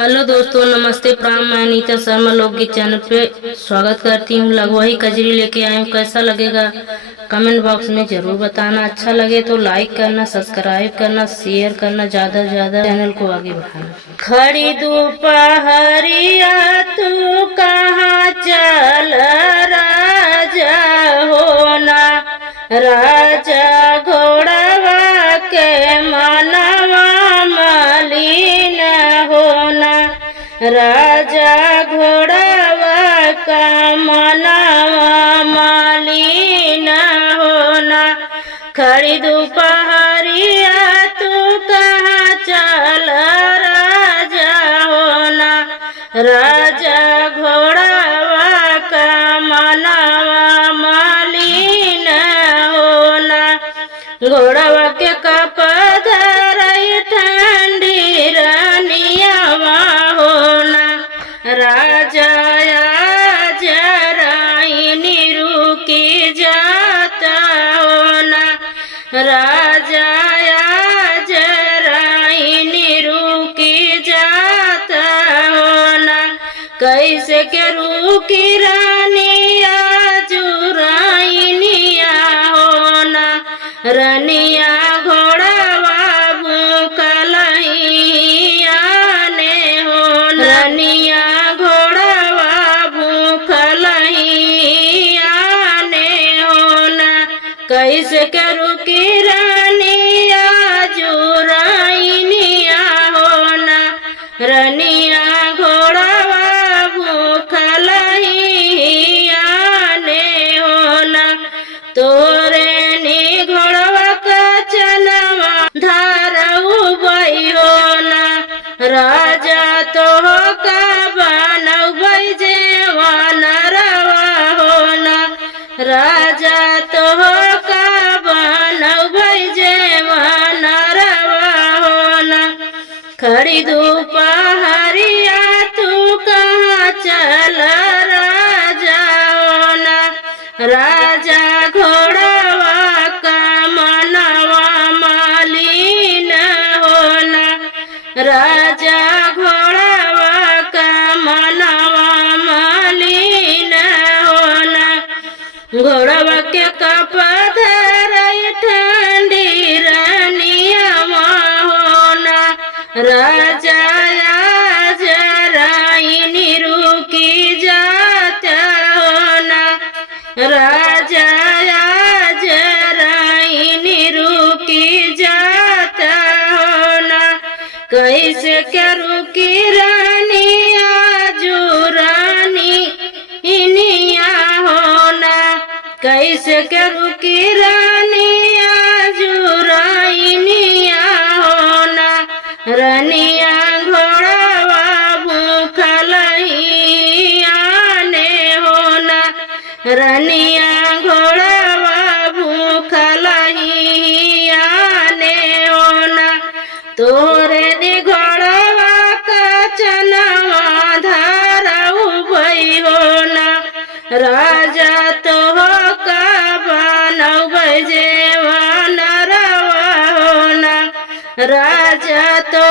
Hello दोस्तों, नमस्ते, प्रणाम। मैं अनीता शर्मा लोकगीत चैनल पे स्वागत करती हूँ। लगवाही कजरी लेके आई हूँ। कैसा लगेगा कमेंट बॉक्स में जरूर बताना। अच्छा लगे तो लाइक करना, सब्सक्राइब करना, शेयर करना, ज्यादा से ज्यादा चैनल को आगे बढ़ाना। खड़ी दोपहरिया तू कहाँ चल राजा होना, राजा घोड़वा के मनवा मलिन होना, राजा घोड़वा का मनवा मलिन होना। खड़ी दोपहरिया तू कहाँ चल राजा होना, राजा घोड़वा का मनवा मलिन होना। घोड़वा के कपधरई ठंडी रनियावा होना, राजा जराई रुकी जाता होना, राजा जराई रुकी जाता होना। कैसे के रुकी रानिया जुराइनिया होना, रनिया घोड़वा भूखलहिया ने होना, रनिया घोड़वा भूखलहिया ने होना। कैसे करू की रनिया जुराइनिया होना, रनिया घोड़वा भूखलहिया ने होना। तोरे नी घोड़वा का चनवा धारऊ बई होना, राजा तो का बनऊ बई जेवान रवा होना, राजा तो का बनऊ बई जेवान रवा होना। खड़ी दोपहरिया तू कहाँ चल राजा होना, राजा घोड़वा का मनवा मलिन होना, राजा घोड़वा का मनवा मलिन होना। घोड़वा के कपधरई ठंडी रनियावा होना, राजा जराई रुकी जाता होना, राजा जराई रुकी जाता होना। कैसे के रुकी रानिया जुरानी इनिया होना, कैसे के रुकी रानिया जुराइनिया होना, रनिया घोड़वा भूखलहिया ने होना, रनिया घोड़वा भूखलहिया ने होना। तोरे दी घोड़वा का चनवा धारऊ बई होना, राजा तो का बनऊ बई जेवान रवा होना, राजा तो